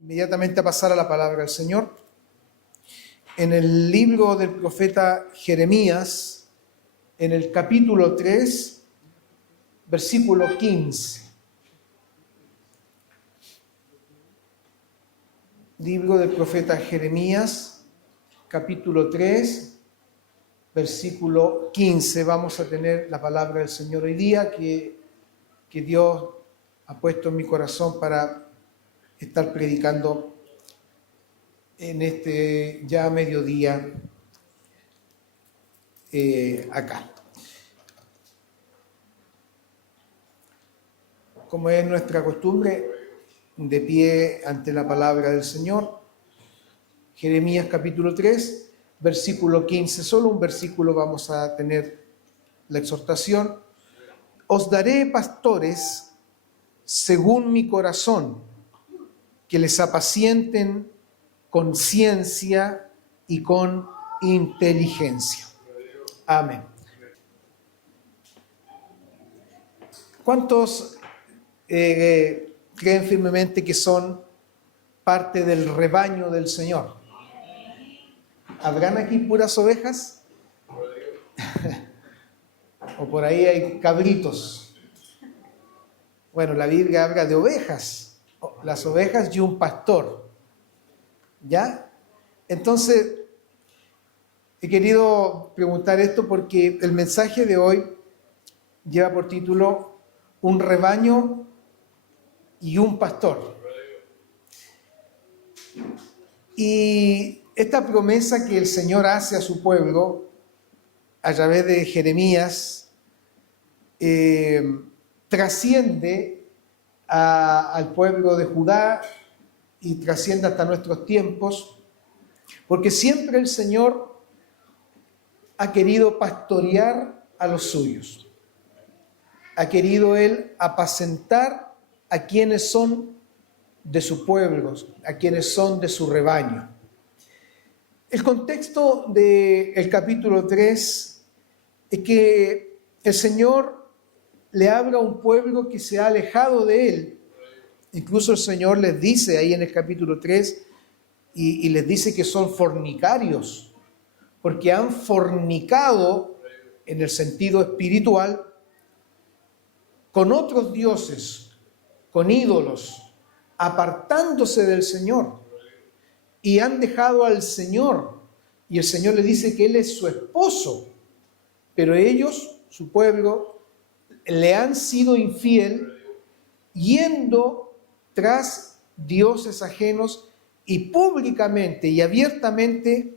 Inmediatamente a pasar a la palabra del Señor. En el libro del profeta Jeremías, en el capítulo 3, versículo 15. Libro del profeta Jeremías, capítulo 3, versículo 15. Vamos a tener la palabra del Señor hoy día que Dios ha puesto en mi corazón para estar predicando en este ya mediodía acá. Como es nuestra costumbre, de pie ante la palabra del Señor, Jeremías capítulo 3, versículo 15, solo un versículo vamos a tener la exhortación. Os daré pastores según mi corazón, que les apacienten con ciencia y con inteligencia. Amén. ¿Cuántos creen firmemente que son parte del rebaño del Señor? ¿Habrán aquí puras ovejas? ¿O por ahí hay cabritos? Bueno, la Biblia habla de ovejas, las ovejas y un pastor. ¿Ya? Entonces, he querido preguntar esto porque el mensaje de hoy lleva por título Un rebaño y un pastor. Y esta promesa que el Señor hace a su pueblo a través de Jeremías trasciende al pueblo de Judá y trasciende hasta nuestros tiempos, porque siempre el Señor ha querido pastorear a los suyos. Ha querido Él apacentar a quienes son de su pueblo, a quienes son de su rebaño. El contexto del capítulo 3 es que el Señor le habla a un pueblo que se ha alejado de Él. Incluso el Señor les dice ahí en el capítulo 3 y les dice que son fornicarios, porque han fornicado en el sentido espiritual con otros dioses, con ídolos, apartándose del Señor, y han dejado al Señor, y el Señor le dice que Él es su esposo, pero ellos, su pueblo, le han sido infiel, yendo tras dioses ajenos y públicamente y abiertamente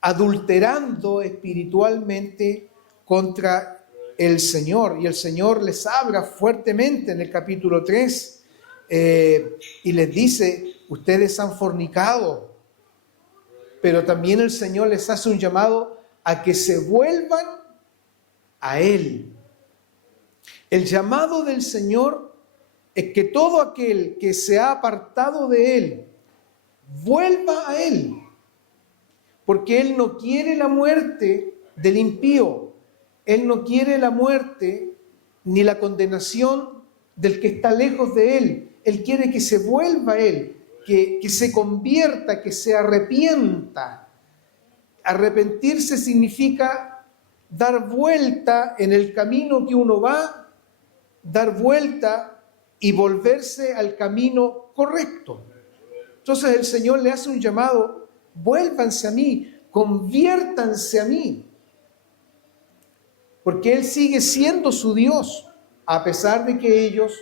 adulterando espiritualmente contra el Señor. Y el Señor les habla fuertemente en el capítulo 3 y les dice, ustedes han fornicado, pero también el Señor les hace un llamado a que se vuelvan a Él. El llamado del Señor es que todo aquel que se ha apartado de Él vuelva a Él, porque Él no quiere la muerte del impío, Él no quiere la muerte ni la condenación del que está lejos de Él. Él quiere que se vuelva a Él, que se convierta, que se arrepienta. Arrepentirse significa dar vuelta en el camino que uno va, dar vuelta y volverse al camino correcto. Entonces el Señor le hace un llamado, vuélvanse a mí, conviértanse a mí, porque Él sigue siendo su Dios, a pesar de que ellos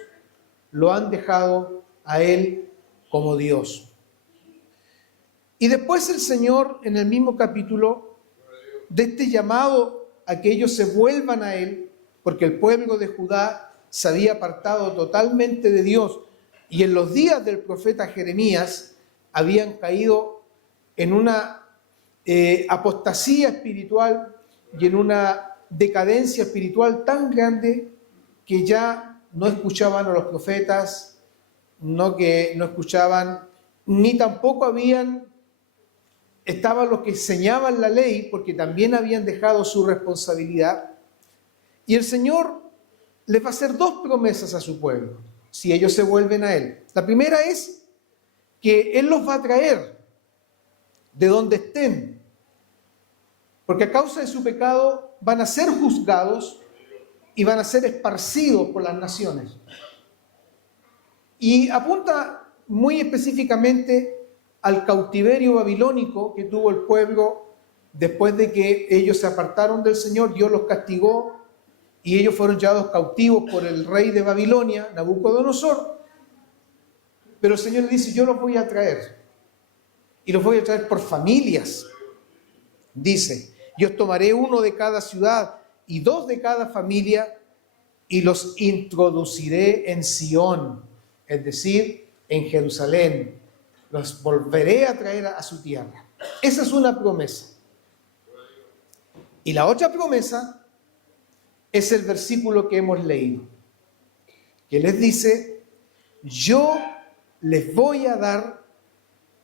lo han dejado a Él como Dios. Y después el Señor, en el mismo capítulo, de este llamado a que ellos se vuelvan a Él, porque el pueblo de Judá se había apartado totalmente de Dios y en los días del profeta Jeremías habían caído en una apostasía espiritual y en una decadencia espiritual tan grande que ya no escuchaban a los profetas, no escuchaban, ni tampoco estaban los que enseñaban la ley, porque también habían dejado su responsabilidad. Y el Señor les va a hacer dos promesas a su pueblo, si ellos se vuelven a Él. La primera es que Él los va a traer de donde estén, porque a causa de su pecado van a ser juzgados y van a ser esparcidos por las naciones. Y apunta muy específicamente al cautiverio babilónico que tuvo el pueblo después de que ellos se apartaron del Señor. Dios los castigó y ellos fueron llevados cautivos por el rey de Babilonia, Nabucodonosor. Pero el Señor le dice, yo los voy a traer. Y los voy a traer por familias. Dice, yo tomaré uno de cada ciudad y 2 de cada familia y los introduciré en Sión, es decir, en Jerusalén. Los volveré a traer a su tierra. Esa es una promesa. Y la otra promesa es el versículo que hemos leído, que les dice, yo les voy a dar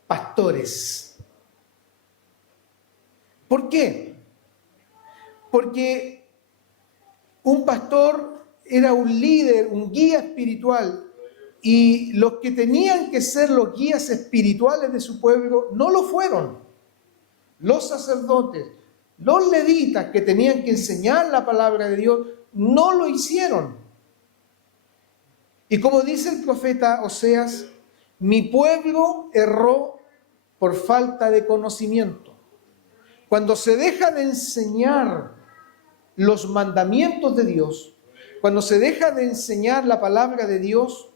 pastores. ¿Por qué? Porque un pastor era un líder, un guía espiritual, y los que tenían que ser los guías espirituales de su pueblo no lo fueron. Los sacerdotes, los levitas que tenían que enseñar la palabra de Dios, no lo hicieron. Y como dice el profeta Oseas, mi pueblo erró por falta de conocimiento. Cuando se deja de enseñar los mandamientos de Dios, cuando se deja de enseñar la palabra de Dios,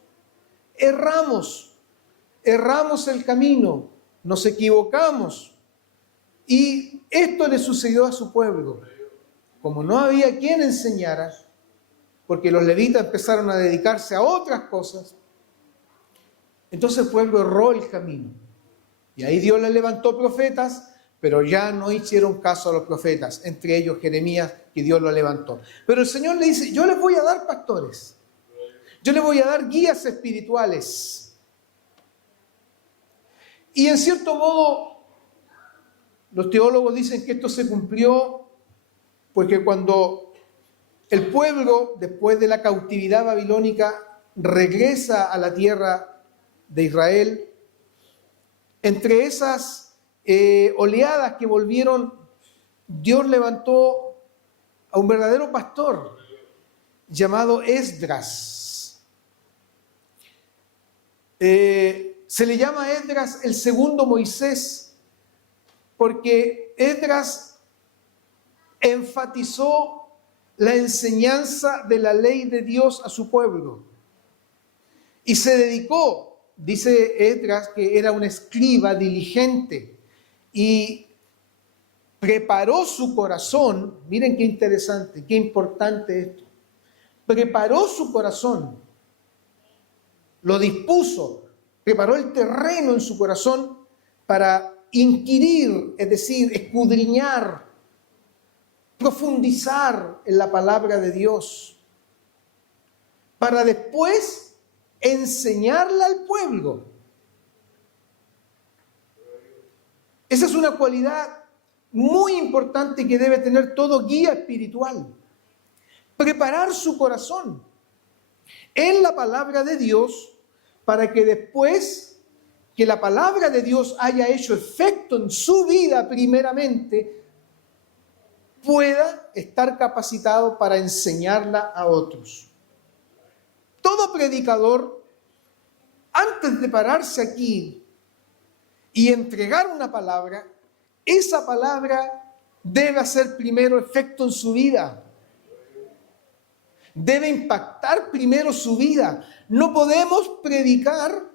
erramos el camino, nos equivocamos. Y esto le sucedió a su pueblo. Como no había quien enseñara, porque los levitas empezaron a dedicarse a otras cosas, entonces el pueblo erró el camino. Y ahí Dios le levantó profetas, pero ya no hicieron caso a los profetas, entre ellos Jeremías, que Dios lo levantó. Pero el Señor le dice, yo les voy a dar pastores, yo les voy a dar guías espirituales. Y en cierto modo, los teólogos dicen que esto se cumplió porque cuando el pueblo, después de la cautividad babilónica, regresa a la tierra de Israel, entre esas oleadas que volvieron, Dios levantó a un verdadero pastor llamado Esdras. Se le llama a Esdras el segundo Moisés, porque Esdras enfatizó la enseñanza de la ley de Dios a su pueblo y se dedicó, dice Esdras, que era un escriba diligente y preparó su corazón. Miren qué interesante, qué importante esto. Preparó su corazón, lo dispuso, preparó el terreno en su corazón para inquirir, es decir, escudriñar, profundizar en la palabra de Dios, para después enseñarla al pueblo. Esa es una cualidad muy importante que debe tener todo guía espiritual. Preparar su corazón en la palabra de Dios para que después que la palabra de Dios haya hecho efecto en su vida primeramente, pueda estar capacitado para enseñarla a otros. Todo predicador, antes de pararse aquí y entregar una palabra, esa palabra debe hacer primero efecto en su vida. Debe impactar primero su vida. No podemos predicar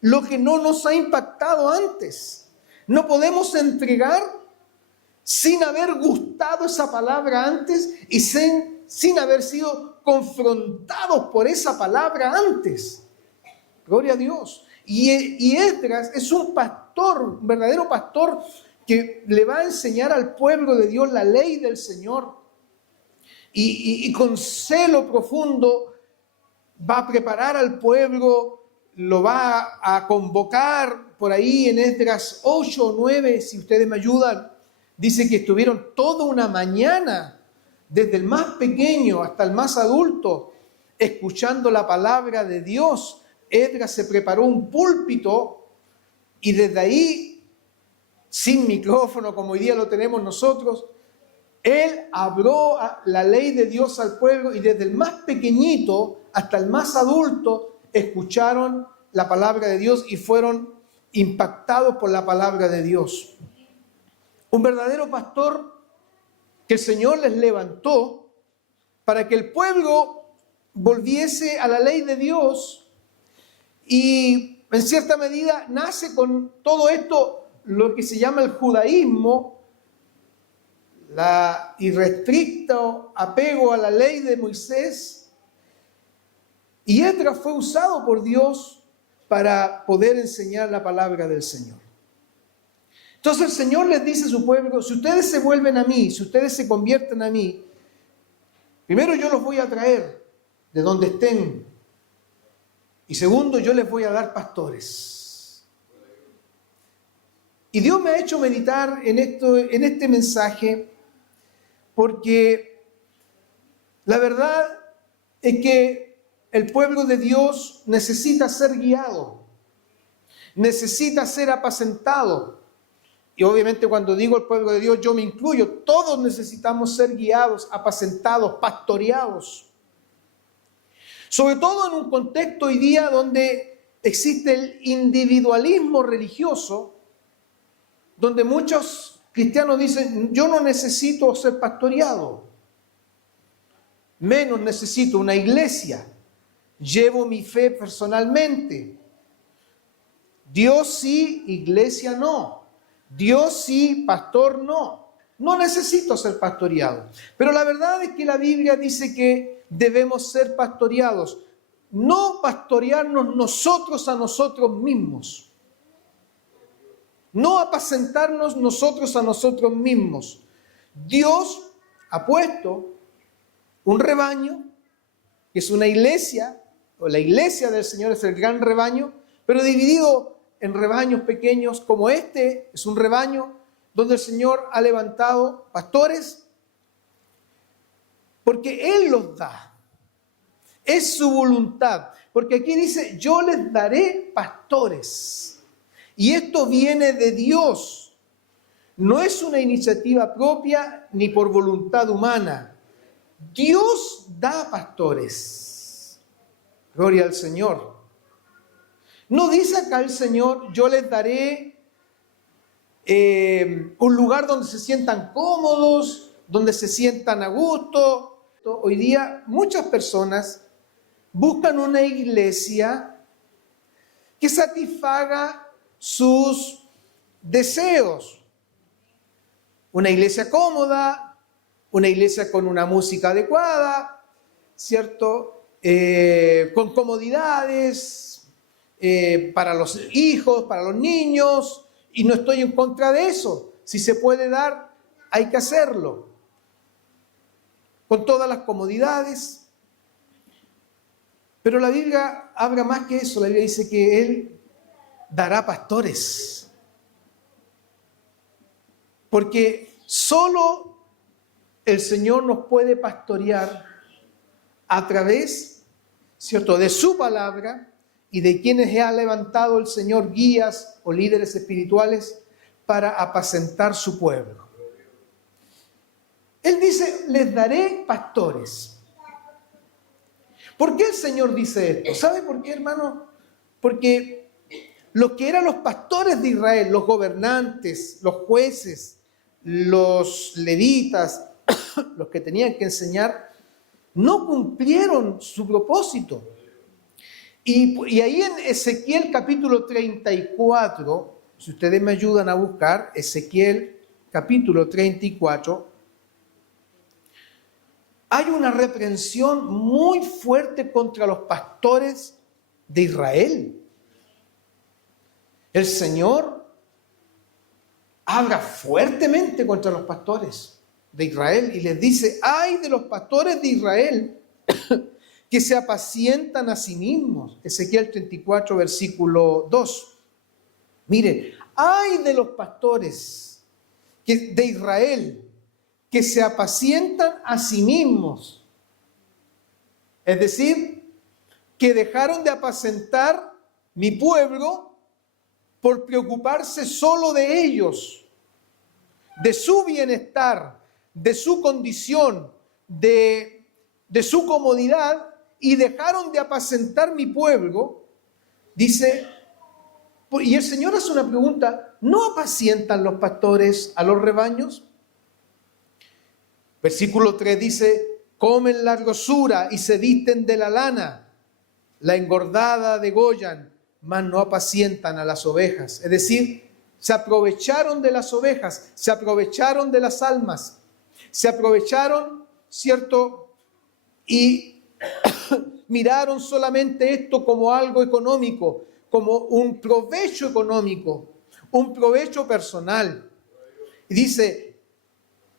lo que no nos ha impactado antes. No podemos entregar sin haber gustado esa palabra antes y sin haber sido confrontados por esa palabra antes. Gloria a Dios. Y Esdras es un pastor, un verdadero pastor que le va a enseñar al pueblo de Dios la ley del Señor. Y con celo profundo va a preparar al pueblo, lo va a convocar por ahí en Esdras 8 o 9, si ustedes me ayudan. Dice que estuvieron toda una mañana, desde el más pequeño hasta el más adulto, escuchando la palabra de Dios. Esdras se preparó un púlpito y desde ahí, sin micrófono como hoy día lo tenemos nosotros, Él habló la ley de Dios al pueblo y desde el más pequeñito hasta el más adulto escucharon la palabra de Dios y fueron impactados por la palabra de Dios. Un verdadero pastor que el Señor les levantó para que el pueblo volviese a la ley de Dios, y en cierta medida nace con todo esto lo que se llama el judaísmo, la irrestricto apego a la ley de Moisés, y Esdras fue usado por Dios para poder enseñar la palabra del Señor. Entonces el Señor les dice a su pueblo: si ustedes se vuelven a mí, si ustedes se convierten a mí, primero yo los voy a traer de donde estén, y segundo yo les voy a dar pastores. Y Dios me ha hecho meditar en este mensaje, porque la verdad es que el pueblo de Dios necesita ser guiado, necesita ser apacentado. Y obviamente cuando digo el pueblo de Dios, yo me incluyo. Todos necesitamos ser guiados, apacentados, pastoreados. Sobre todo en un contexto hoy día donde existe el individualismo religioso, donde muchos cristianos dicen: yo no necesito ser pastoreado, menos necesito una iglesia, llevo mi fe personalmente. Dios sí, iglesia no. Dios sí, pastor no. No necesito ser pastoreado. Pero la verdad es que la Biblia dice que debemos ser pastoreados, no pastorearnos nosotros a nosotros mismos, no apacentarnos nosotros a nosotros mismos. Dios ha puesto un rebaño, que es una iglesia, o la iglesia del Señor es el gran rebaño, pero dividido en rebaños pequeños, como este es un rebaño donde el Señor ha levantado pastores, porque Él los da. Es su voluntad. Porque aquí dice: yo les daré pastores. Y esto viene de Dios. No es una iniciativa propia ni por voluntad humana. Dios da pastores. Gloria al Señor. No dice acá el Señor: yo les daré un lugar donde se sientan cómodos, donde se sientan a gusto. Hoy día muchas personas buscan una iglesia que satisfaga sus deseos. Una iglesia cómoda, una iglesia con una música adecuada, ¿cierto? Con comodidades para los hijos, para los niños, y no estoy en contra de eso. Si se puede dar, hay que hacerlo. Con todas las comodidades. Pero la Biblia habla más que eso. La Biblia dice que Él dará pastores. Porque solo el Señor nos puede pastorear a través, ¿cierto?, de su palabra y de quienes ha levantado el Señor, guías o líderes espirituales para apacentar su pueblo. Él dice: les daré pastores. ¿Por qué el Señor dice esto? ¿Sabe por qué, hermano? Porque los que eran los pastores de Israel, los gobernantes, los jueces, los levitas, los que tenían que enseñar, no cumplieron su propósito. Y ahí en Ezequiel capítulo 34, si ustedes me ayudan a buscar, Ezequiel capítulo 34, hay una reprensión muy fuerte contra los pastores de Israel. El Señor habla fuertemente contra los pastores de Israel y les dice: ay de los pastores de Israel que se apacientan a sí mismos. Ezequiel 34, versículo 2. Mire, ay de los pastores de Israel que se apacientan a sí mismos. Es decir, que dejaron de apacentar mi pueblo por preocuparse solo de ellos, de su bienestar, de su condición, de su comodidad, y dejaron de apacentar mi pueblo, dice, y el Señor hace una pregunta, ¿no apacientan los pastores a los rebaños? Versículo 3 dice, comen la grosura y se visten de la lana, la engordada degollan, mas no apacientan a las ovejas. Es decir, se aprovecharon de las ovejas, se aprovecharon de las almas, se aprovecharon, ¿cierto? Y miraron solamente esto como algo económico, como un provecho económico, un provecho personal. Y dice,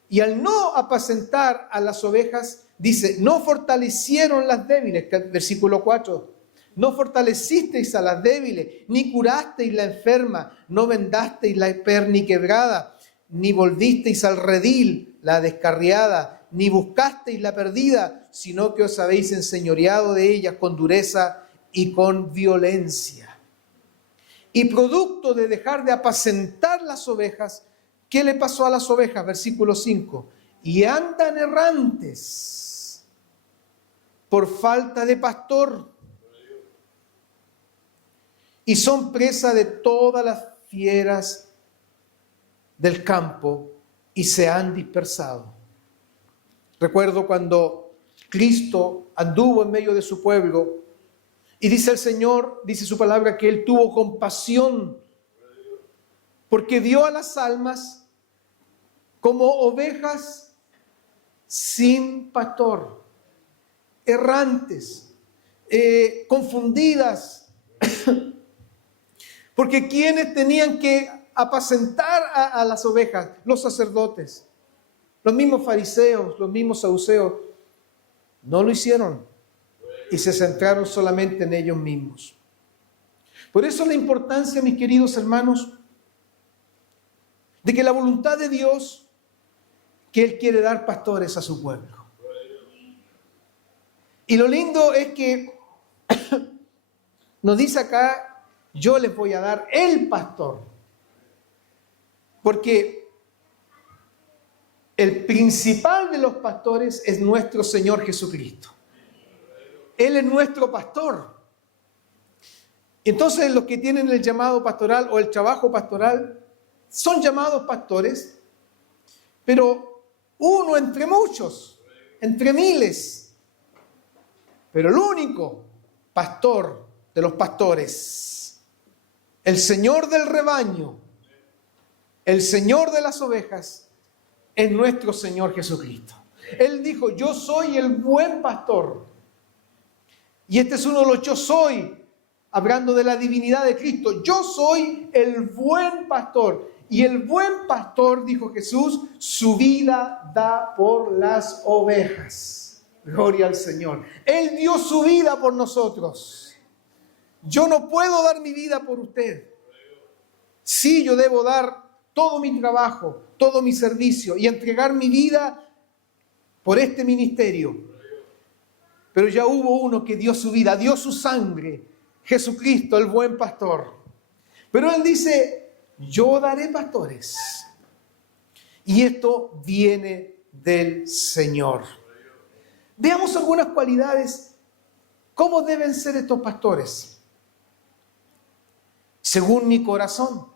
y al no apacentar a las ovejas, dice, no fortalecieron las débiles, versículo 4, no fortalecisteis a las débiles, ni curasteis la enferma, no vendasteis la perniquebrada, ni volvisteis al redil la descarriada, ni buscasteis la perdida, sino que os habéis enseñoreado de ellas con dureza y con violencia. Y producto de dejar de apacentar las ovejas, ¿qué le pasó a las ovejas? Versículo 5. Y andan errantes por falta de pastor, y son presa de todas las fieras del campo, y se han dispersado. Recuerdo cuando Cristo anduvo en medio de su pueblo, y dice el Señor, dice su palabra, que Él tuvo compasión, porque vio a las almas como ovejas sin pastor, errantes, confundidas, porque quienes tenían que apacentar a las ovejas, los sacerdotes, los mismos fariseos, los mismos saduceos, no lo hicieron y se centraron solamente en ellos mismos. Por eso la importancia, mis queridos hermanos, de que la voluntad de Dios, que Él quiere dar pastores a su pueblo. Y lo lindo es que nos dice acá, yo les voy a dar el pastor. Porque el principal de los pastores es nuestro Señor Jesucristo. Él es nuestro pastor. Entonces los que tienen el llamado pastoral o el trabajo pastoral son llamados pastores, pero uno entre muchos, entre miles. Pero el único pastor de los pastores, el Señor del rebaño, el Señor de las ovejas, es nuestro Señor Jesucristo. Él dijo, yo soy el buen pastor. Y este es uno de los yo soy, hablando de la divinidad de Cristo. Yo soy el buen pastor. Y el buen pastor, dijo Jesús, su vida da por las ovejas. Gloria al Señor. Él dio su vida por nosotros. Yo no puedo dar mi vida por usted. Sí, yo debo dar todo mi trabajo, todo mi servicio y entregar mi vida por este ministerio. Pero ya hubo uno que dio su vida, dio su sangre, Jesucristo, el buen pastor. Pero Él dice, yo daré pastores. Y esto viene del Señor. Veamos algunas cualidades. ¿Cómo deben ser estos pastores? Según mi corazón.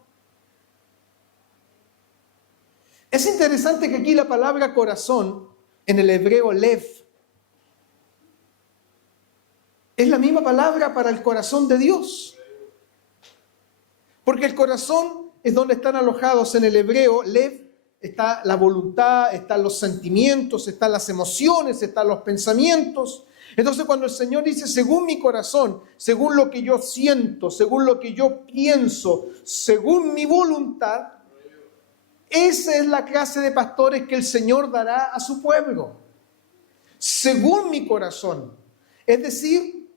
Es interesante que aquí la palabra corazón, en el hebreo lev, es la misma palabra para el corazón de Dios. Porque el corazón es donde están alojados en el hebreo, lev, está la voluntad, están los sentimientos, están las emociones, están los pensamientos. Entonces cuando el Señor dice, según mi corazón, según lo que yo siento, según lo que yo pienso, según mi voluntad, esa es la clase de pastores que el Señor dará a su pueblo. Según mi corazón. Es decir,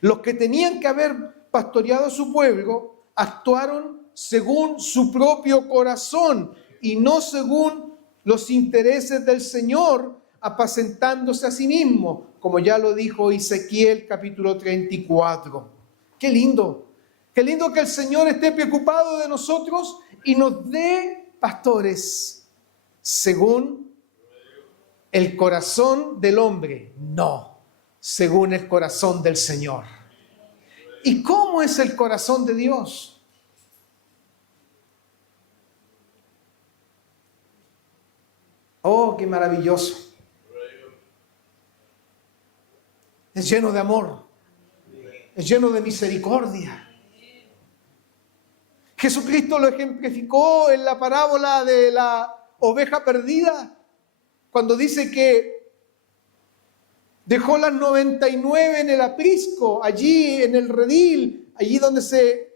los que tenían que haber pastoreado a su pueblo actuaron según su propio corazón y no según los intereses del Señor, apacentándose a sí mismo, como ya lo dijo Ezequiel capítulo 34. ¡Qué lindo! Qué lindo que el Señor esté preocupado de nosotros y nos dé pastores según el corazón del hombre. No, según el corazón del Señor. ¿Y cómo es el corazón de Dios? Oh, qué maravilloso. Es lleno de amor. Es lleno de misericordia. Jesucristo lo ejemplificó en la parábola de la oveja perdida, cuando dice que dejó las 99 en el aprisco, allí en el redil, allí donde se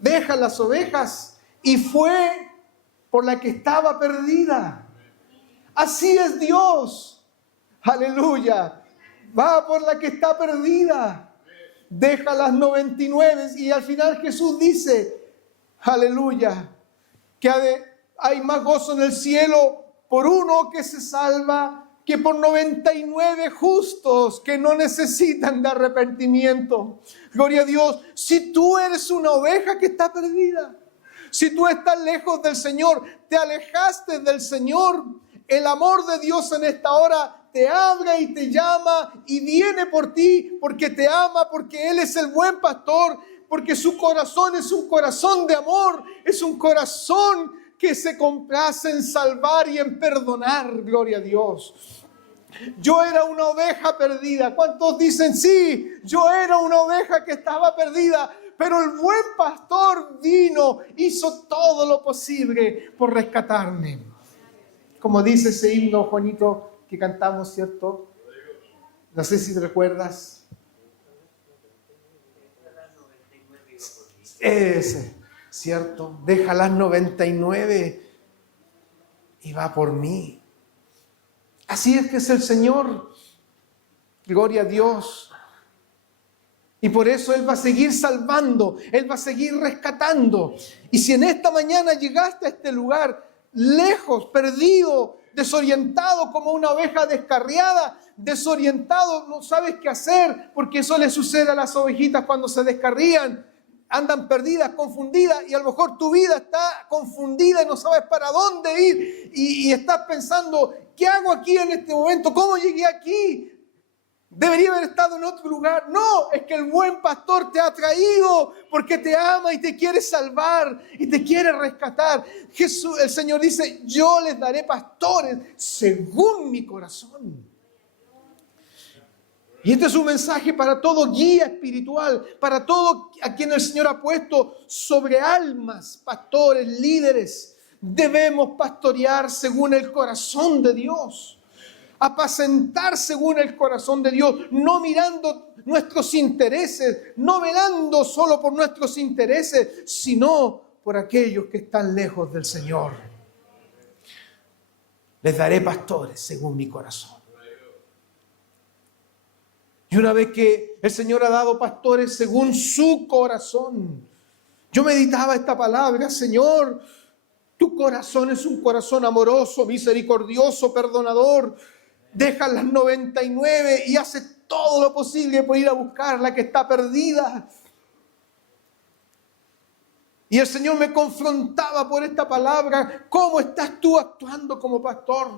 dejan las ovejas, y fue por la que estaba perdida. Así es Dios. Aleluya. Va por la que está perdida. Deja las 99 y al final Jesús dice, aleluya, que hay más gozo en el cielo por uno que se salva que por 99 justos que no necesitan de arrepentimiento. Gloria a Dios. Si tú eres una oveja que está perdida, si tú estás lejos del Señor, te alejaste del Señor, el amor de Dios en esta hora te habla y te llama y viene por ti porque te ama, porque Él es el buen pastor, porque su corazón es un corazón de amor, es un corazón que se complace en salvar y en perdonar. Gloria a Dios. Yo era una oveja perdida. ¿Cuántos dicen sí? Yo era una oveja que estaba perdida, pero el buen pastor vino, hizo todo lo posible por rescatarme. Como dice ese himno, Juanito, que cantamos, ¿cierto? No sé si te recuerdas. Ese, ¿cierto? Deja las 99 y va por mí. Así es que es el Señor. Gloria a Dios. Y por eso Él va a seguir salvando, Él va a seguir rescatando. Y si en esta mañana llegaste a este lugar lejos, perdido, desorientado como una oveja descarriada, desorientado, no sabes qué hacer, porque eso le sucede a las ovejitas cuando se descarrían, andan perdidas, confundidas, y a lo mejor tu vida está confundida y no sabes para dónde ir, y estás pensando, ¿qué hago aquí en este momento? ¿Cómo llegué aquí? Debería haber estado en otro lugar. No, es que el buen pastor te ha traído porque te ama y te quiere salvar y te quiere rescatar. Jesús, el Señor dice, yo les daré pastores según mi corazón. Y este es un mensaje para todo guía espiritual, para todo a quien el Señor ha puesto sobre almas, pastores, líderes. Debemos pastorear según el corazón de Dios. Apacentar según el corazón de Dios, no mirando nuestros intereses, no velando solo por nuestros intereses, sino por aquellos que están lejos del Señor. Les daré pastores según mi corazón. Y una vez que el Señor ha dado pastores según su corazón, yo meditaba esta palabra, Señor, tu corazón es un corazón amoroso, misericordioso, perdonador. Deja las 99 y hace todo lo posible por ir a buscar la que está perdida. Y el Señor me confrontaba por esta palabra. ¿Cómo estás tú actuando como pastor?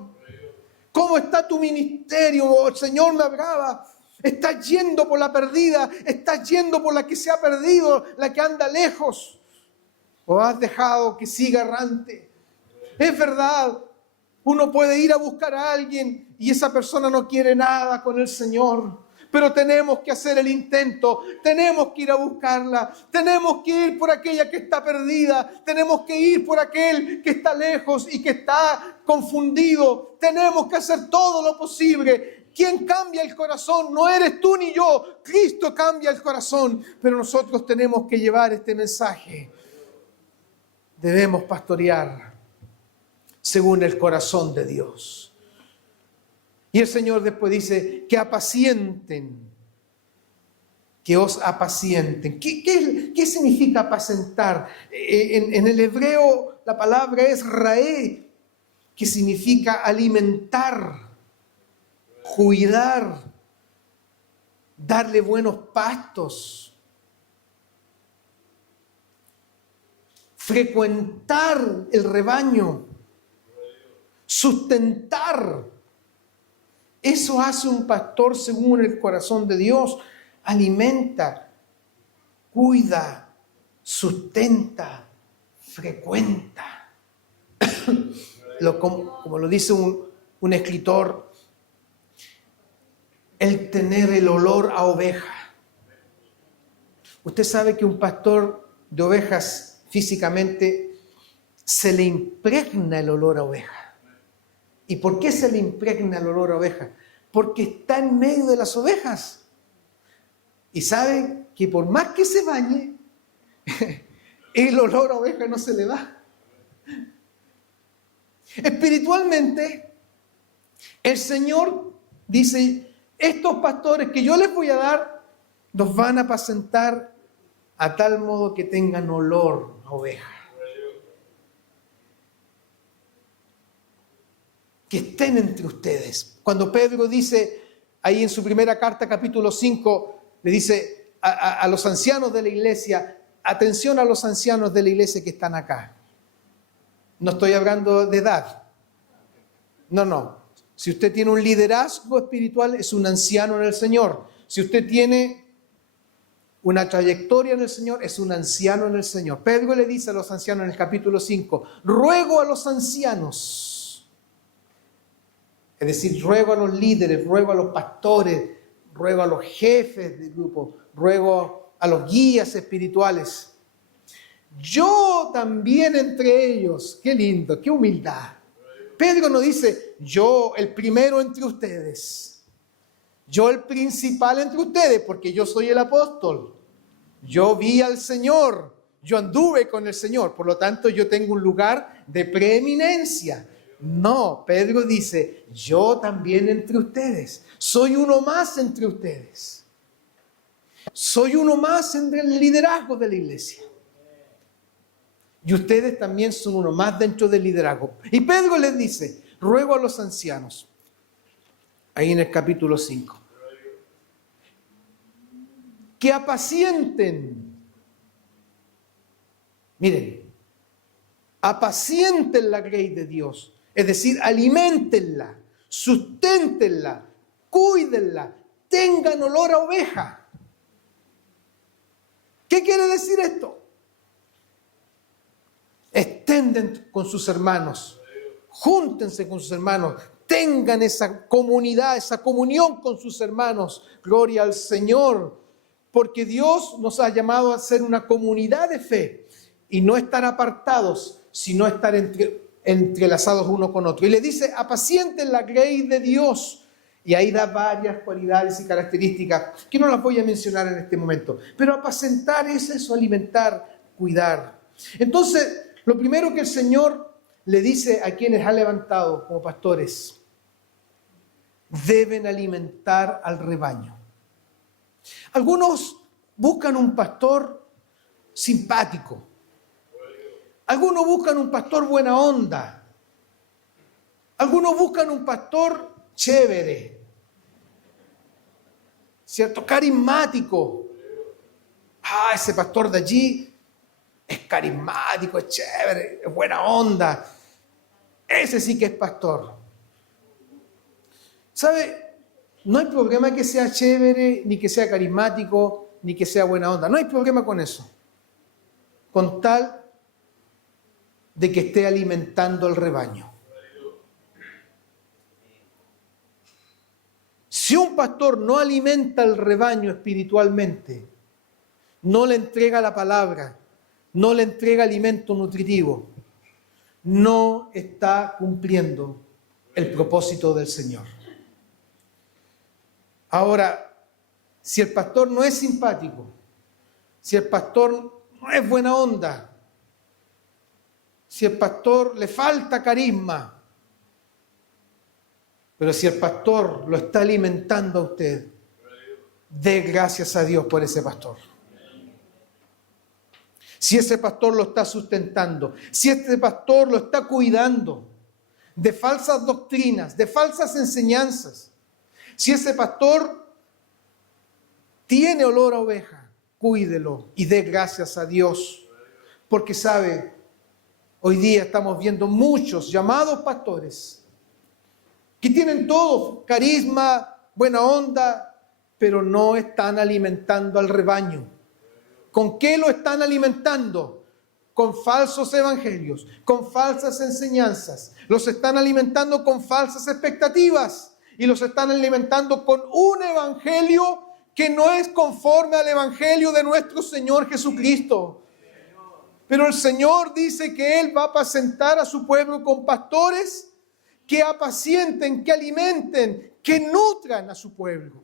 ¿Cómo está tu ministerio? El Señor me hablaba. Estás yendo por la perdida. Estás yendo por la que se ha perdido, la que anda lejos. ¿O has dejado que siga errante? Es verdad. Uno puede ir a buscar a alguien y esa persona no quiere nada con el Señor. Pero tenemos que hacer el intento, tenemos que ir a buscarla, tenemos que ir por aquella que está perdida, tenemos que ir por aquel que está lejos y que está confundido. Tenemos que hacer todo lo posible. ¿Quién cambia el corazón? No eres tú ni yo, Cristo cambia el corazón. Pero nosotros tenemos que llevar este mensaje. Debemos pastorear según el corazón de Dios. Y el Señor después dice, que apacienten, que os apacienten. ¿Qué significa apacentar? En el hebreo la palabra es raé, que significa alimentar, cuidar, darle buenos pastos. frecuentar el rebaño, sustentar. Eso hace un pastor según el corazón de Dios. Alimenta, cuida, sustenta, frecuenta. Como lo dice un escritor, el tener el olor a oveja. Usted sabe que un pastor de ovejas físicamente se le impregna el olor a oveja. ¿Y por qué se le impregna el olor a oveja? Porque está en medio de las ovejas. Y sabe que por más que se bañe, el olor a oveja no se le va. Espiritualmente, el Señor dice, estos pastores que yo les voy a dar, los van a apacentar a tal modo que tengan olor a oveja. Que estén entre ustedes. Cuando Pedro dice, ahí en su primera carta, capítulo 5, le dice a los ancianos de la iglesia, atención a los ancianos de la iglesia que están acá. No estoy hablando de edad. No. Si usted tiene un liderazgo espiritual, es un anciano en el Señor. Si usted tiene una trayectoria en el Señor, es un anciano en el Señor. Pedro le dice a los ancianos en el capítulo 5, ruego a los ancianos, es decir, ruego a los líderes, ruego a los pastores, ruego a los jefes del grupo, ruego a los guías espirituales. Yo también entre ellos. Qué lindo, qué humildad. Pedro no dice, yo el primero entre ustedes, yo el principal entre ustedes, porque yo soy el apóstol. Yo vi al Señor, yo anduve con el Señor, por lo tanto yo tengo un lugar de preeminencia. No, Pedro dice, yo también entre ustedes, soy uno más entre ustedes. Soy uno más en el liderazgo de la iglesia. Y ustedes también son uno más dentro del liderazgo. Y Pedro les dice, ruego a los ancianos, ahí en el capítulo 5, que apacienten. Miren, apacienten la grey de Dios. Es decir, aliméntenla, susténtenla, cuídenla, tengan olor a oveja. ¿Qué quiere decir esto? Estén con sus hermanos, júntense con sus hermanos, tengan esa comunidad, esa comunión con sus hermanos. Gloria al Señor, porque Dios nos ha llamado a ser una comunidad de fe y no estar apartados, sino estar entrelazados uno con otro. Y le dice, apacienten la grey de Dios. Y ahí da varias cualidades y características que no las voy a mencionar en este momento. Pero apacentar es eso, alimentar, cuidar. Entonces, lo primero que el Señor le dice a quienes ha levantado como pastores, deben alimentar al rebaño. Algunos buscan un pastor simpático. Algunos buscan un pastor buena onda. Algunos buscan un pastor chévere, ¿cierto? Carismático. Ese pastor de allí es carismático, es chévere, es buena onda. Ese sí que es pastor. ¿Sabe? No hay problema que sea chévere, ni que sea carismático, ni que sea buena onda. No hay problema con eso. Con tal de que esté alimentando el rebaño. Si un pastor no alimenta al rebaño espiritualmente, no le entrega la palabra, no le entrega alimento nutritivo, no está cumpliendo el propósito del Señor. Ahora, si el pastor no es simpático, si el pastor no es buena onda, si el pastor le falta carisma, pero si el pastor lo está alimentando a usted, dé gracias a Dios por ese pastor. Si ese pastor lo está sustentando, si este pastor lo está cuidando de falsas doctrinas, de falsas enseñanzas, si ese pastor tiene olor a oveja, cuídelo y dé gracias a Dios. Porque sabe, hoy día estamos viendo muchos llamados pastores que tienen todo, carisma, buena onda, pero no están alimentando al rebaño. ¿Con qué lo están alimentando? Con falsos evangelios, con falsas enseñanzas. Los están alimentando con falsas expectativas y los están alimentando con un evangelio que no es conforme al evangelio de nuestro Señor Jesucristo. Pero el Señor dice que Él va a apacentar a su pueblo con pastores que apacienten, que alimenten, que nutran a su pueblo.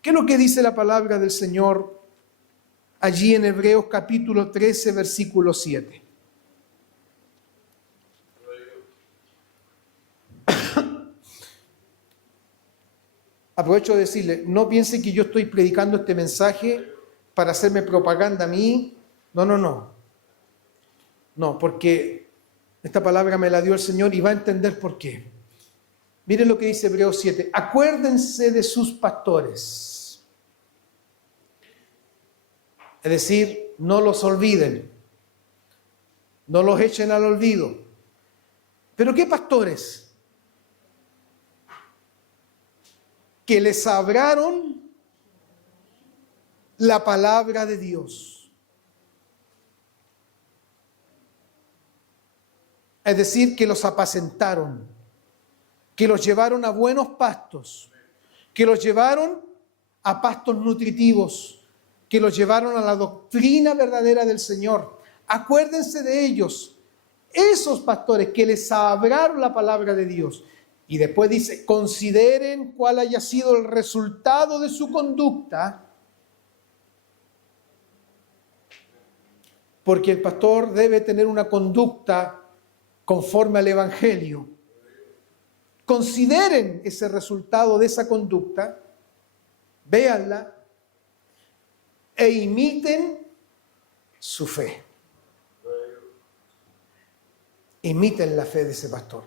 ¿Qué es lo que dice la palabra del Señor allí en Hebreos capítulo 13, versículo 7? Aprovecho de decirle, no piense que yo estoy predicando este mensaje para hacerme propaganda a mí. No, porque esta palabra me la dio el Señor y va a entender por qué. Miren lo que dice Hebreos 7. Acuérdense de sus pastores. Es decir, no los olviden. No los echen al olvido. ¿Pero qué pastores? Que les hablaron la palabra de Dios. Es decir, que los apacentaron, que los llevaron a buenos pastos, que los llevaron a pastos nutritivos, que los llevaron a la doctrina verdadera del Señor. Acuérdense de ellos, esos pastores que les hablaron la palabra de Dios. Y después dice, consideren cuál haya sido el resultado de su conducta, porque el pastor debe tener una conducta conforme al Evangelio. Consideren ese resultado de esa conducta, véanla e imiten su fe. Imiten la fe de ese pastor.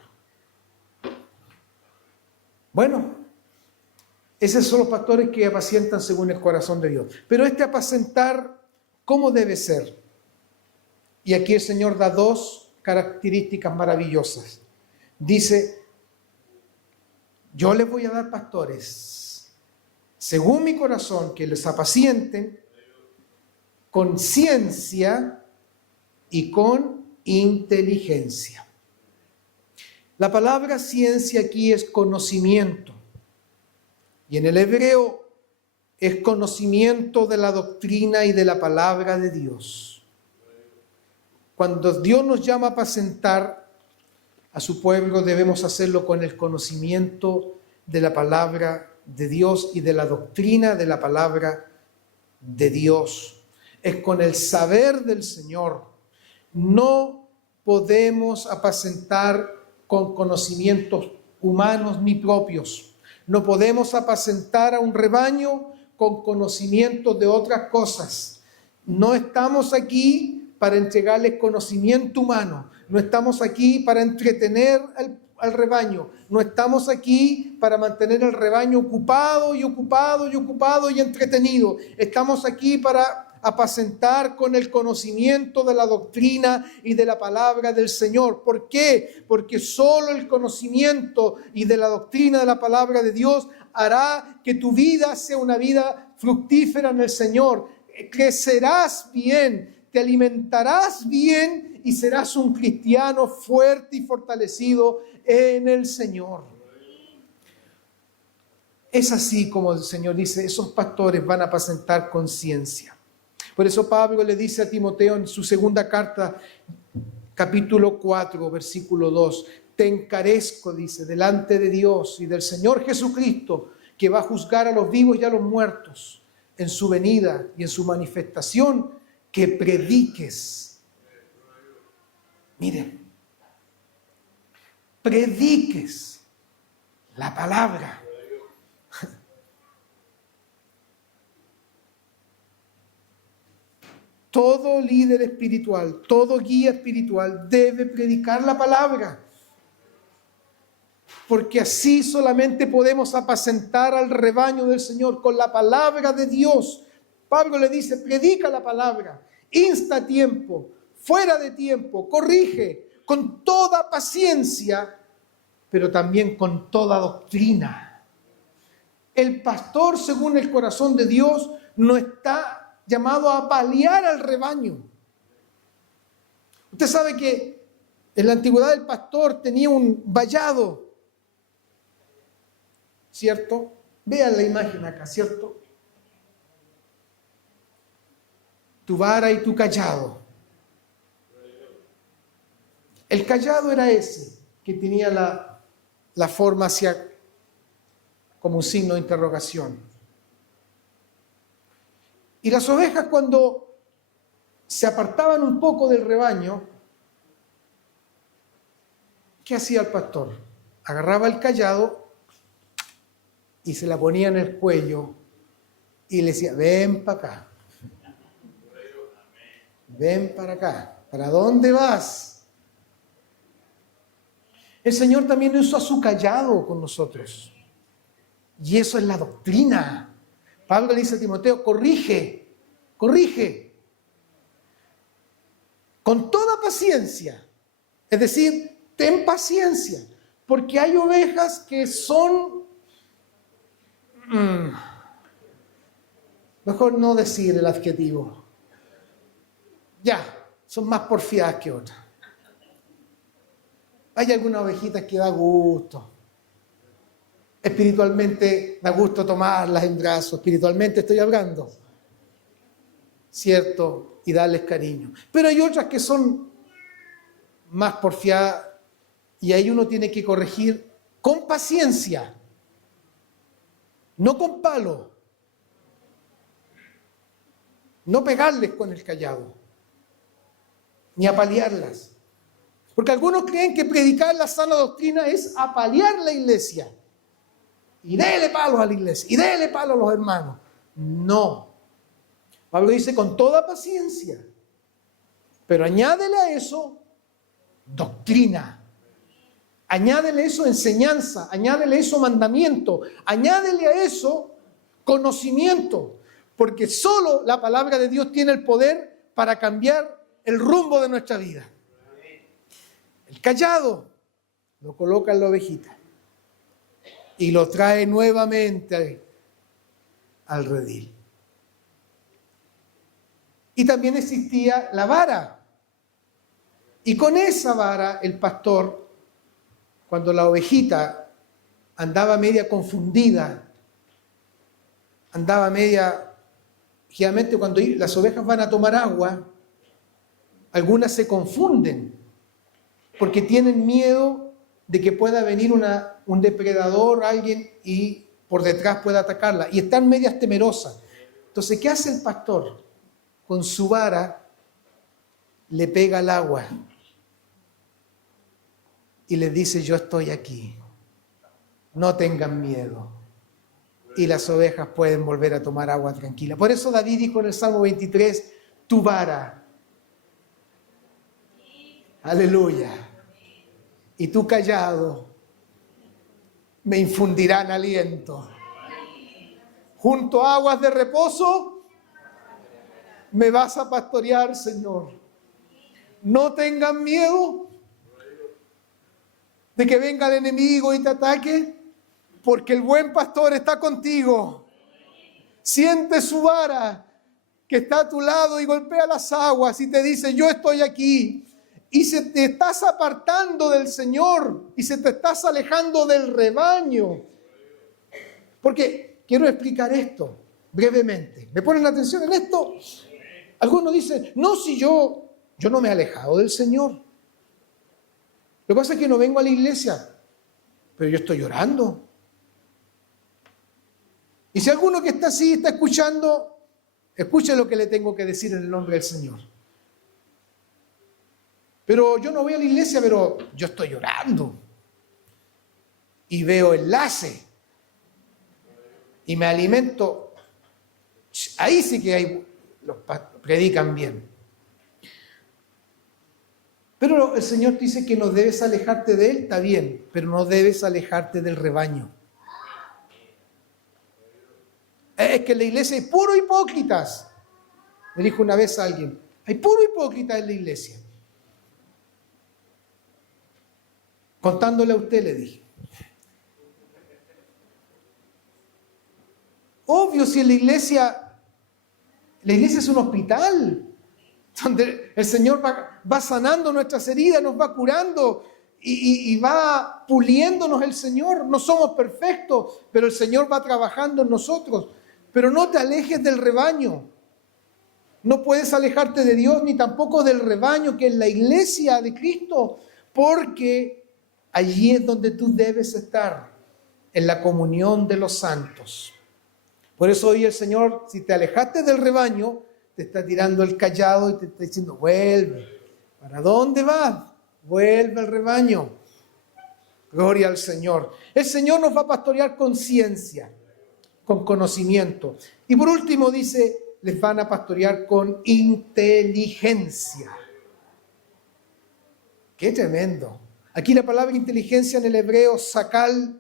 Bueno, esos son los pastores que apacientan según el corazón de Dios. Pero este apacentar, ¿cómo debe ser? Y aquí el Señor da dos características maravillosas. Dice, yo les voy a dar pastores, según mi corazón, que les apacienten con ciencia y con inteligencia. La palabra ciencia aquí es conocimiento. Y en el hebreo es conocimiento de la doctrina y de la palabra de Dios. Cuando Dios nos llama a apacentar a su pueblo, debemos hacerlo con el conocimiento de la palabra de Dios y de la doctrina de la palabra de Dios. Es con el saber del Señor. No podemos apacentar con conocimientos humanos ni propios. No podemos apacentar a un rebaño con conocimientos de otras cosas. No estamos aquí para entregarles conocimiento humano. No estamos aquí para entretener al rebaño. No estamos aquí para mantener al rebaño ocupado y entretenido. Estamos aquí para apacentar con el conocimiento de la doctrina y de la palabra del Señor. ¿Por qué? Porque solo el conocimiento y de la doctrina de la palabra de Dios hará que tu vida sea una vida fructífera en el Señor. Crecerás bien, te alimentarás bien y serás un cristiano fuerte y fortalecido en el Señor. Es así como el Señor dice, esos pastores van a apacentar con ciencia. Por eso Pablo le dice a Timoteo en su segunda carta, capítulo 4, versículo 2, te encarezco, dice, delante de Dios y del Señor Jesucristo, que va a juzgar a los vivos y a los muertos en su venida y en su manifestación, que prediques. Miren, prediques la palabra. Todo líder espiritual, todo guía espiritual debe predicar la palabra. Porque así solamente podemos apacentar al rebaño del Señor con la palabra de Dios. Pablo le dice, predica la palabra. insta a tiempo, fuera de tiempo, corrige con toda paciencia, pero también con toda doctrina. El pastor, según el corazón de Dios, no está llamado a paliar al rebaño. Usted sabe que en la antigüedad el pastor tenía un vallado, ¿cierto? Vean la imagen acá, ¿cierto? Tu vara y tu cayado. El cayado era ese, que tenía la forma hacia como un signo de interrogación. Y las ovejas, cuando se apartaban un poco del rebaño, ¿qué hacía el pastor? Agarraba el cayado y se la ponía en el cuello y le decía, ven para acá. Ven para acá. ¿Para dónde vas? El Señor también usa su cayado con nosotros. Y eso es la doctrina. Pablo le dice a Timoteo, corrige, corrige. Con toda paciencia. Es decir, ten paciencia. Porque hay ovejas que son... mejor no decir el adjetivo. Ya, son más porfiadas que otras. Hay algunas ovejitas que da gusto. Espiritualmente da gusto tomarlas en brazos. Espiritualmente estoy hablando. ¿Cierto? Y darles cariño. Pero hay otras que son más porfiadas y ahí uno tiene que corregir con paciencia. No con palo. No pegarles con el cayado. Ni apalearlas. Porque algunos creen que predicar la sana doctrina es apalear la iglesia. Y déle palos a la iglesia. Y déle palos a los hermanos. No. Pablo dice con toda paciencia. Pero añádele a eso doctrina. Añádele eso enseñanza. Añádele eso mandamiento. Añádele a eso conocimiento. Porque solo la palabra de Dios tiene el poder para cambiar el rumbo de nuestra vida. El cayado lo coloca en la ovejita y lo trae nuevamente al redil. Y también existía la vara. Y con esa vara el pastor, cuando la ovejita andaba media confundida, andaba media, generalmente cuando las ovejas van a tomar agua, algunas se confunden porque tienen miedo de que pueda venir un depredador, alguien, y por detrás pueda atacarla. Y están medias temerosas. Entonces, ¿qué hace el pastor? Con su vara le pega al agua y le dice, yo estoy aquí. No tengan miedo. Y las ovejas pueden volver a tomar agua tranquila. Por eso David dijo en el Salmo 23, tu vara. Aleluya. Y tu cayado me infundirán aliento. Junto a aguas de reposo me vas a pastorear, Señor. No tengan miedo de que venga el enemigo y te ataque, porque el buen pastor está contigo. Siente su vara que está a tu lado y golpea las aguas y te dice, yo estoy aquí. Y se te estás apartando del Señor y se te estás alejando del rebaño. Porque quiero explicar esto brevemente. ¿Me ponen atención en esto? Algunos dicen, no, si yo no me he alejado del Señor. Lo que pasa es que no vengo a la iglesia, pero yo estoy orando. Y si alguno que está así está escuchando, escuche lo que le tengo que decir en el nombre del Señor. Pero yo no voy a la iglesia, pero yo estoy orando. Y veo enlace. Y me alimento. Ahí sí que hay, los predican bien. Pero el Señor te dice que no debes alejarte de Él, está bien, pero no debes alejarte del rebaño. Es que en la iglesia hay puro hipócritas. Me dijo una vez alguien, Hay puro hipócrita en la iglesia. Contándole a usted, le dije. Obvio, si en la iglesia es un hospital, donde el Señor va sanando nuestras heridas, nos va curando y va puliéndonos el Señor. No somos perfectos, pero el Señor va trabajando en nosotros. Pero no te alejes del rebaño. No puedes alejarte de Dios ni tampoco del rebaño que es la iglesia de Cristo, porque allí es donde tú debes estar, en la comunión de los santos. Por eso hoy el Señor, si te alejaste del rebaño, te está tirando el cayado y te está diciendo, vuelve. ¿Para dónde vas? Vuelve al rebaño. Gloria al Señor. El Señor nos va a pastorear con ciencia, con conocimiento. Y por último dice, les van a pastorear con inteligencia. ¡Qué tremendo! Aquí la palabra inteligencia en el hebreo, sakal,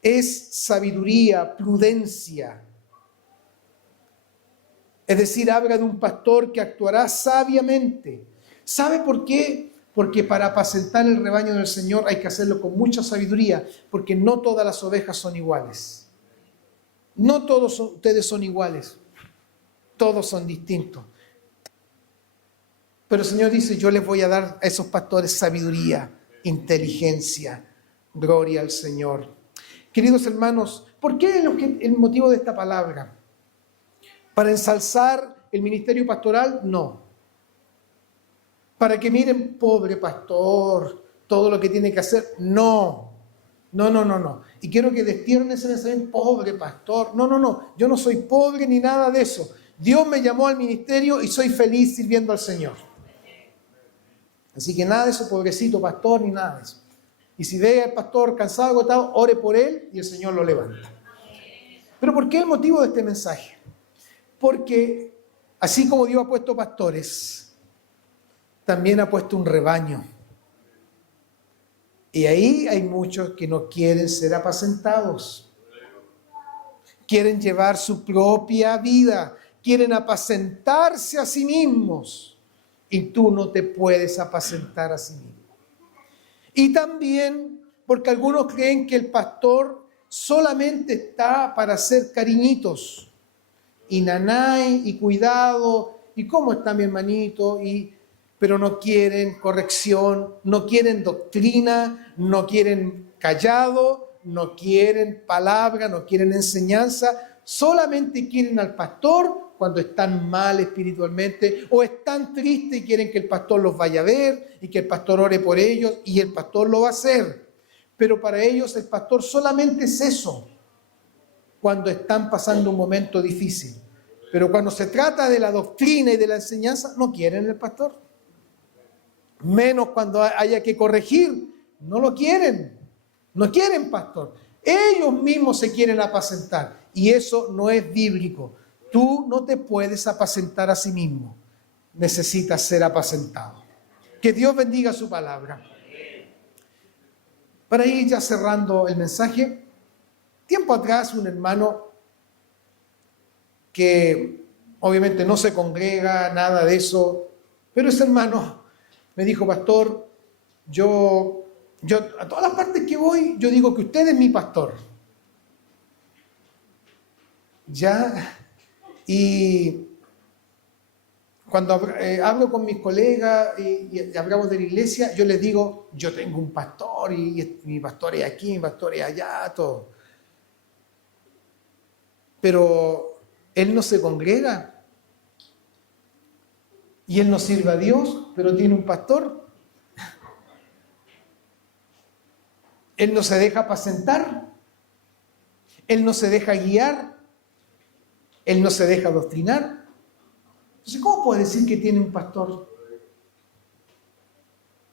es sabiduría, prudencia. Es decir, habla de un pastor que actuará sabiamente. ¿Sabe por qué? Porque para apacentar el rebaño del Señor hay que hacerlo con mucha sabiduría, porque no todas las ovejas son iguales. No todos ustedes son iguales. Todos son distintos. Pero el Señor dice, yo les voy a dar a esos pastores sabiduría, inteligencia. Gloria al Señor. Queridos hermanos, ¿por qué el motivo de esta palabra? ¿Para ensalzar el ministerio pastoral? No. Para que miren, pobre pastor, todo lo que tiene que hacer. No. No. Y quiero que destierren ese pensamiento, pobre pastor. No. Yo no soy pobre ni nada de eso. Dios me llamó al ministerio y soy feliz sirviendo al Señor. Así que nada de eso, pobrecito pastor, ni nada de eso. Y si ve al pastor cansado, agotado, ore por él y el Señor lo levanta. ¿Pero por qué el motivo de este mensaje? Porque así como Dios ha puesto pastores, también ha puesto un rebaño. Y ahí hay muchos que no quieren ser apacentados. Quieren llevar su propia vida. Quieren apacentarse a sí mismos. Y tú no te puedes apacentar a sí mismo. Y también porque algunos creen que el pastor solamente está para hacer cariñitos. Y nanay, y cuidado, y cómo está mi hermanito, pero no quieren corrección, no quieren doctrina, no quieren callado, no quieren palabra, no quieren enseñanza, solamente quieren al pastor cuando están mal espiritualmente o están tristes y quieren que el pastor los vaya a ver y que el pastor ore por ellos y el pastor lo va a hacer. Pero para ellos el pastor solamente es eso, cuando están pasando un momento difícil. Pero cuando se trata de la doctrina y de la enseñanza, no quieren el pastor. Menos cuando haya que corregir, no lo quieren. No quieren pastor. Ellos mismos se quieren apacentar. Y eso no es bíblico. Tú no te puedes apacentar a sí mismo. Necesitas ser apacentado. Que Dios bendiga su palabra. Para ir ya cerrando el mensaje, tiempo atrás un hermano que obviamente no se congrega, nada de eso, pero ese hermano me dijo, pastor, yo a todas las partes que voy, yo digo que usted es mi pastor. Ya, y cuando hablo con mis colegas y hablamos de la iglesia, yo les digo, yo tengo un pastor y mi pastor es aquí, mi pastor es allá, todo. Pero él no se congrega y él no sirve a Dios, pero tiene un pastor. Él no se deja apacentar, él no se deja guiar, él no se deja adoctrinar. Entonces, ¿cómo puede decir que tiene un pastor?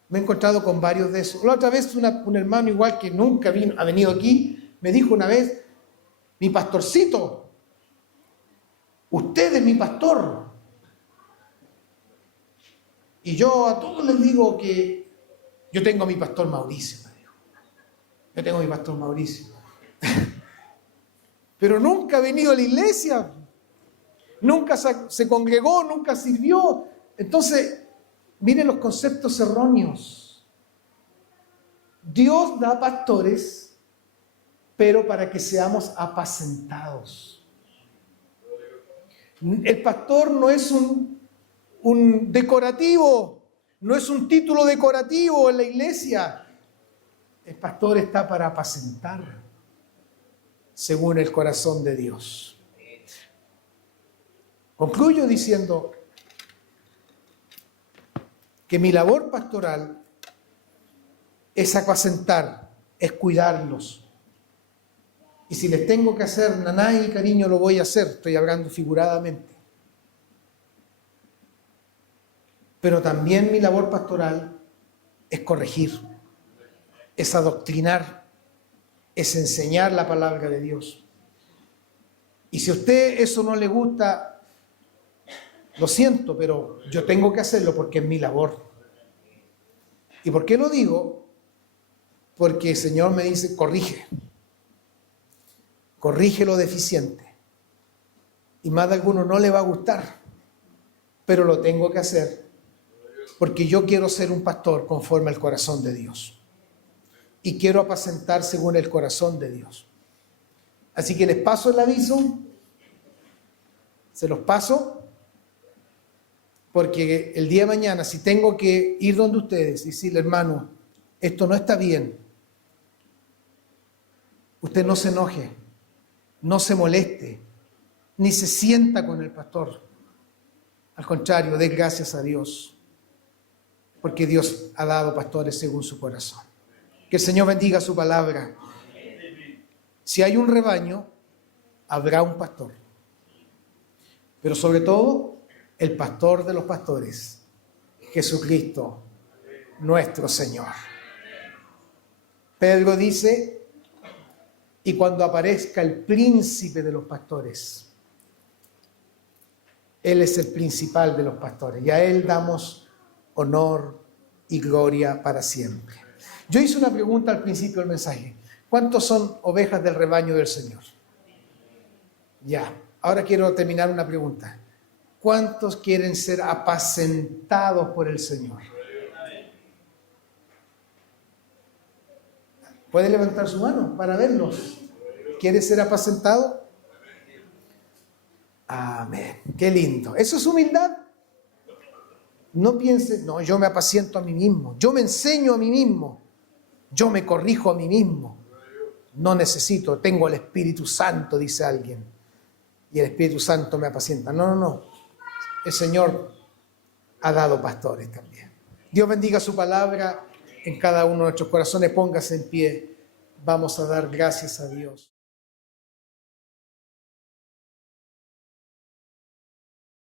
Me he encontrado con varios de esos. La otra vez un hermano igual que nunca ha venido aquí, me dijo una vez, mi pastorcito, usted es mi pastor. Y yo a todos les digo que yo tengo a mi pastor Mauricio, me dijo. Yo tengo a mi pastor Mauricio. Pero nunca ha venido a la iglesia. Nunca se congregó, nunca sirvió. Entonces, miren los conceptos erróneos. Dios da pastores, pero para que seamos apacentados. El pastor no es un decorativo, no es un título decorativo en la iglesia. El pastor está para apacentar según el corazón de Dios. Concluyo diciendo que mi labor pastoral es apacentar, es cuidarlos. Y si les tengo que hacer naná y cariño, lo voy a hacer, estoy hablando figuradamente. Pero también mi labor pastoral es corregir, es adoctrinar, es enseñar la palabra de Dios. Y si a usted eso no le gusta, lo siento, pero yo tengo que hacerlo porque es mi labor. ¿Y por qué lo digo? Porque el Señor me dice, corrige lo deficiente. Y más de alguno no le va a gustar, pero lo tengo que hacer porque yo quiero ser un pastor conforme al corazón de Dios. Y quiero apacentar según el corazón de Dios. Así que les paso el aviso, se los paso, porque el día de mañana, si tengo que ir donde ustedes y decirle, hermano, esto no está bien, usted no se enoje, no se moleste, ni se sienta con el pastor. Al contrario, dé gracias a Dios, porque Dios ha dado pastores según su corazón. Que el Señor bendiga su palabra. Si hay un rebaño, habrá un pastor. Pero sobre todo, el pastor de los pastores, Jesucristo, nuestro Señor. Pedro dice, y cuando aparezca el príncipe de los pastores, Él es el principal de los pastores, y a Él damos honor y gloria para siempre. Yo hice una pregunta al principio del mensaje. ¿Cuántos son ovejas del rebaño del Señor? Ya, ahora quiero terminar una pregunta. ¿Cuántos quieren ser apacentados por el Señor? ¿Puede levantar su mano para verlos? ¿Quiere ser apacentado? Amén. Qué lindo. ¿Eso es humildad? No piense, no, yo me apaciento a mí mismo, yo me enseño a mí mismo, yo me corrijo a mí mismo. No necesito, tengo el Espíritu Santo, dice alguien, y el Espíritu Santo me apacienta. No. El Señor ha dado pastores también. Dios bendiga su palabra en cada uno de nuestros corazones. Póngase en pie. Vamos a dar gracias a Dios.